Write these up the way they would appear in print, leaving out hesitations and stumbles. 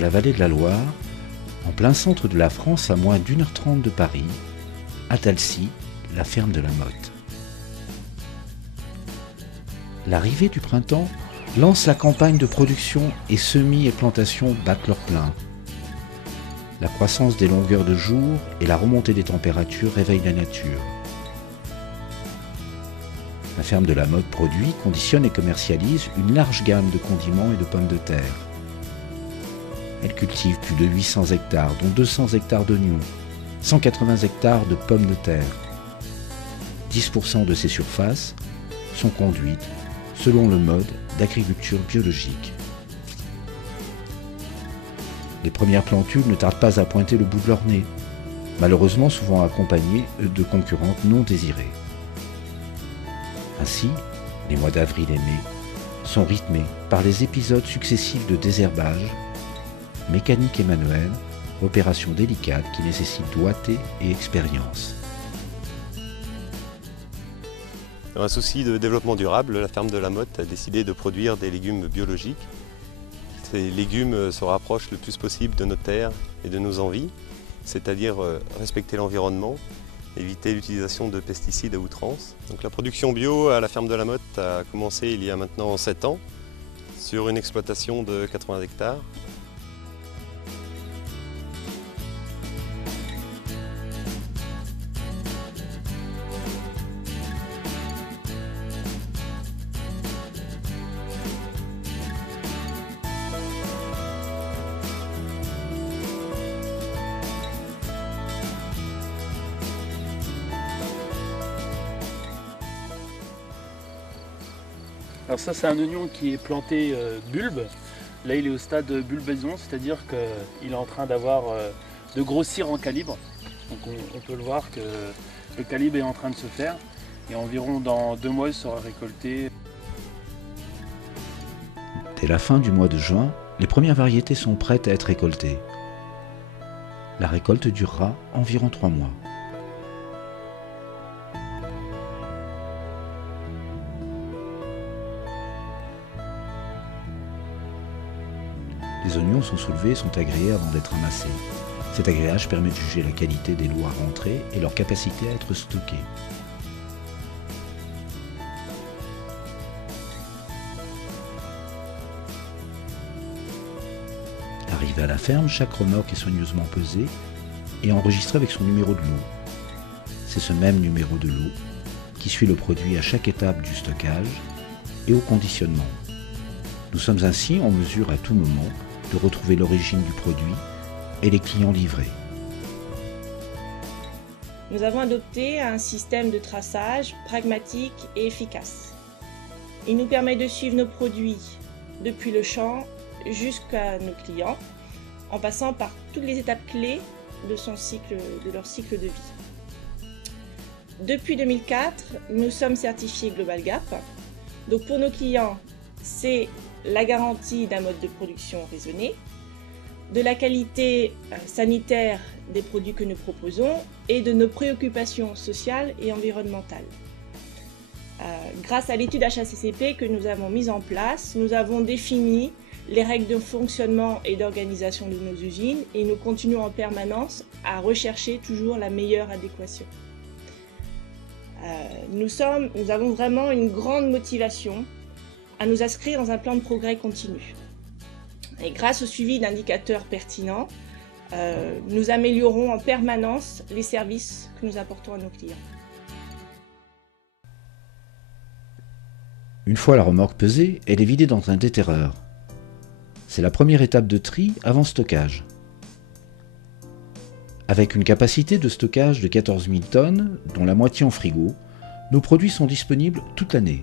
la vallée de la Loire, en plein centre de la France, à moins d'1h30 de Paris, à Talcy, la ferme de la Motte. L'arrivée du printemps lance la campagne de production et semis et plantations battent leur plein. La croissance des longueurs de jour et la remontée des températures réveillent la nature. La ferme de la Motte produit, conditionne et commercialise une large gamme de condiments et de pommes de terre. Elle cultive plus de 800 hectares, dont 200 hectares d'oignons, 180 hectares de pommes de terre. 10% de ces surfaces sont conduites selon le mode d'agriculture biologique. Les premières plantules ne tardent pas à pointer le bout de leur nez, malheureusement souvent accompagnées de concurrentes non désirées. Ainsi, les mois d'avril et mai sont rythmés par les épisodes successifs de désherbage, mécanique et manuel, opérations délicates qui nécessitent doigté et expérience. Dans un souci de développement durable, la ferme de la Motte a décidé de produire des légumes biologiques. Ces légumes se rapprochent le plus possible de nos terres et de nos envies, c'est-à-dire respecter l'environnement, éviter l'utilisation de pesticides à outrance. Donc la production bio à la ferme de la Motte a commencé il y a maintenant 7 ans sur une exploitation de 80 hectares. Alors ça c'est un oignon qui est planté bulbe. Là il est au stade bulbaison, c'est-à-dire qu'il est en train de grossir en calibre. Donc on peut le voir que le calibre est en train de se faire et environ dans 2 mois il sera récolté. Dès la fin du mois de juin, les premières variétés sont prêtes à être récoltées. La récolte durera environ 3 mois. Les oignons sont soulevés et sont agréés avant d'être amassés. Cet agréage permet de juger la qualité des lots à rentrer et leur capacité à être stockés. Arrivé à la ferme, chaque remorque est soigneusement pesée et enregistrée avec son numéro de lot. C'est ce même numéro de lot qui suit le produit à chaque étape du stockage et au conditionnement. Nous sommes ainsi en mesure à tout moment de retrouver l'origine du produit et les clients livrés. Nous avons adopté un système de traçage pragmatique et efficace. Il nous permet de suivre nos produits depuis le champ jusqu'à nos clients, en passant par toutes les étapes clés de leur cycle de vie. Depuis 2004, nous sommes certifiés Global Gap. Donc pour nos clients, c'est la garantie d'un mode de production raisonné, de la qualité sanitaire des produits que nous proposons et de nos préoccupations sociales et environnementales. Grâce à l'étude HACCP que nous avons mise en place, nous avons défini les règles de fonctionnement et d'organisation de nos usines et nous continuons en permanence à rechercher toujours la meilleure adéquation. Nous avons vraiment une grande motivation à nous inscrire dans un plan de progrès continu. Et grâce au suivi d'indicateurs pertinents, nous améliorons en permanence les services que nous apportons à nos clients. Une fois la remorque pesée, elle est vidée dans un déterreur. C'est la première étape de tri avant stockage. Avec une capacité de stockage de 14 000 tonnes, dont la moitié en frigo, nos produits sont disponibles toute l'année.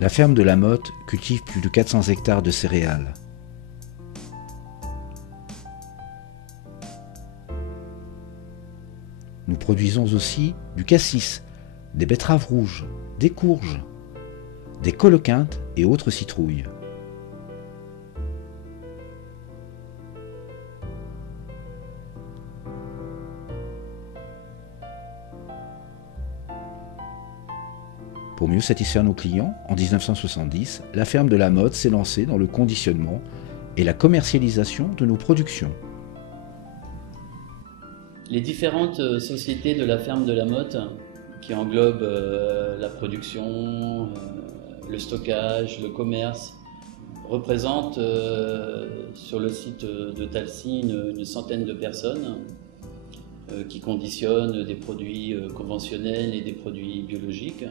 La ferme de la Motte cultive plus de 400 hectares de céréales. Nous produisons aussi du cassis, des betteraves rouges, des courges, des coloquintes et autres citrouilles. Pour mieux satisfaire nos clients, en 1970, la ferme de la Motte s'est lancée dans le conditionnement et la commercialisation de nos productions. Les différentes sociétés de la ferme de la Motte, qui englobent la production, le stockage, le commerce, représentent sur le site de Talcy une centaine de personnes qui conditionnent des produits conventionnels et des produits biologiques.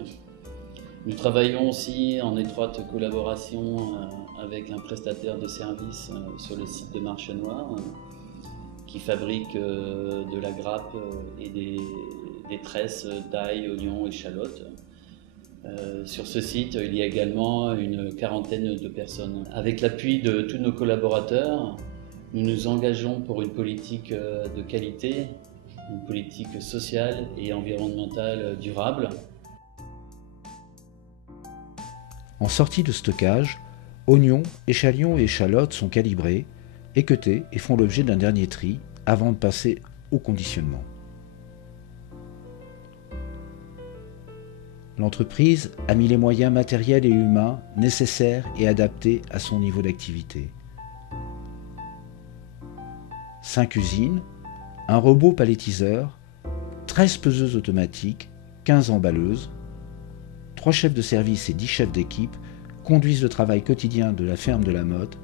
Nous travaillons aussi en étroite collaboration avec un prestataire de services sur le site de Marché Noir qui fabrique de la grappe et des tresses d'ail, oignons, échalotes. Sur ce site, il y a également une quarantaine de personnes. Avec l'appui de tous nos collaborateurs, nous nous engageons pour une politique de qualité, une politique sociale et environnementale durable. En sortie de stockage, oignons, échalions et échalotes sont calibrés, équeutés et font l'objet d'un dernier tri avant de passer au conditionnement. L'entreprise a mis les moyens matériels et humains nécessaires et adaptés à son niveau d'activité. 5 usines, un robot palettiseur, 13 peseuses automatiques, 15 emballeuses, 3 chefs de service et 10 chefs d'équipe conduisent le travail quotidien de la ferme de la Motte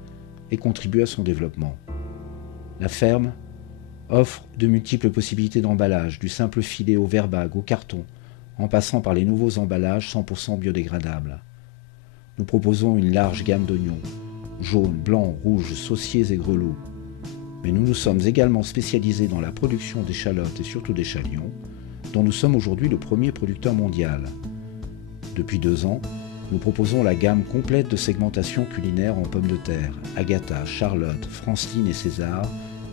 et contribuent à son développement. La ferme offre de multiples possibilités d'emballage, du simple filet au verre-bag, au carton, en passant par les nouveaux emballages 100% biodégradables. Nous proposons une large gamme d'oignons, jaunes, blancs, rouges, sauciers et grelots. Mais nous nous sommes également spécialisés dans la production d'échalotes et surtout d'échalions, dont nous sommes aujourd'hui le premier producteur mondial. Depuis 2 ans, nous proposons la gamme complète de segmentation culinaire en pommes de terre. Agatha, Charlotte, Franceline et César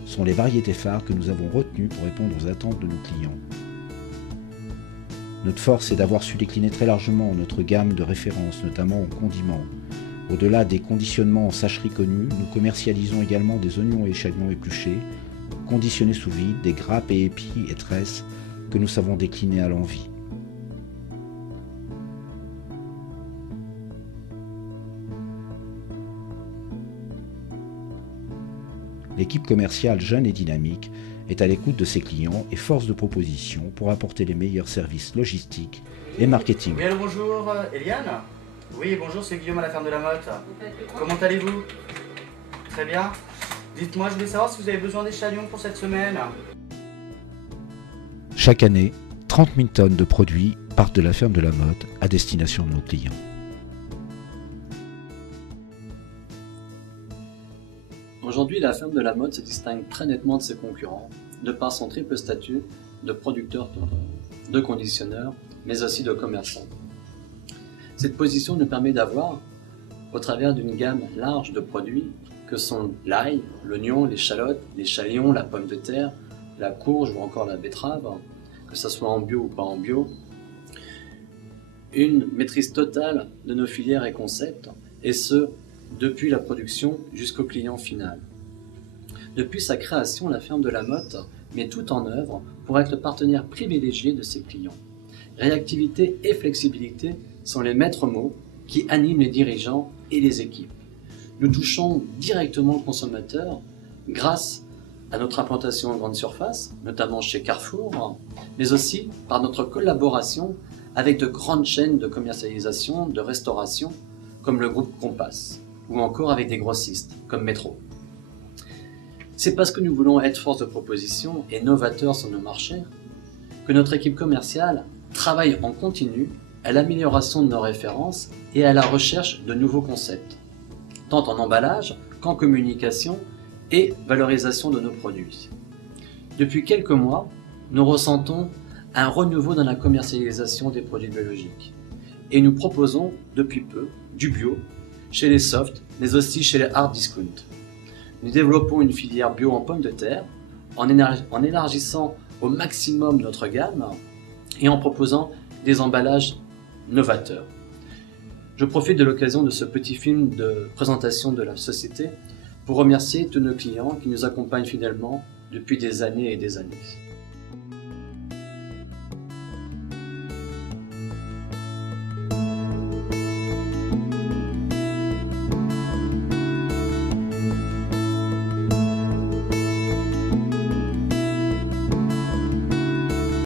sont les variétés phares que nous avons retenues pour répondre aux attentes de nos clients. Notre force est d'avoir su décliner très largement notre gamme de références, notamment en condiments. Au-delà des conditionnements en sacherie connus, nous commercialisons également des oignons et échalions épluchés, conditionnés sous vide, des grappes et épis et tresses que nous savons décliner à l'envie. L'équipe commerciale jeune et dynamique est à l'écoute de ses clients et force de proposition pour apporter les meilleurs services logistiques et marketing. Oui, allô, bonjour, Eliane? Oui, bonjour, c'est Guillaume à la ferme de la Motte. Comment allez-vous? Très bien. Dites-moi, je voulais savoir si vous avez besoin d'échalions pour cette semaine. Chaque année, 30 000 tonnes de produits partent de la ferme de la Motte à destination de nos clients. Aujourd'hui, la ferme de la Motte se distingue très nettement de ses concurrents, de par son triple statut de producteur, de conditionneur, mais aussi de commerçant. Cette position nous permet d'avoir, au travers d'une gamme large de produits, que sont l'ail, l'oignon, l'échalote, l'échalion, la pomme de terre, la courge ou encore la betterave, que ce soit en bio ou pas en bio, une maîtrise totale de nos filières et concepts, et ce, depuis la production jusqu'au client final. Depuis sa création, la ferme de la Motte met tout en œuvre pour être le partenaire privilégié de ses clients. Réactivité et flexibilité sont les maîtres mots qui animent les dirigeants et les équipes. Nous touchons directement le consommateur grâce à notre implantation en grande surface, notamment chez Carrefour, mais aussi par notre collaboration avec de grandes chaînes de commercialisation, de restauration, comme le groupe Compass, ou encore avec des grossistes, comme Métro. C'est parce que nous voulons être force de proposition et novateurs sur nos marchés que notre équipe commerciale travaille en continu à l'amélioration de nos références et à la recherche de nouveaux concepts, tant en emballage qu'en communication et valorisation de nos produits. Depuis quelques mois, nous ressentons un renouveau dans la commercialisation des produits biologiques. et nous proposons depuis peu du bio chez les soft, mais aussi chez les hard discount. Nous développons une filière bio en pommes de terre en élargissant au maximum notre gamme et en proposant des emballages novateurs. Je profite de l'occasion de ce petit film de présentation de la société pour remercier tous nos clients qui nous accompagnent fidèlement depuis des années et des années.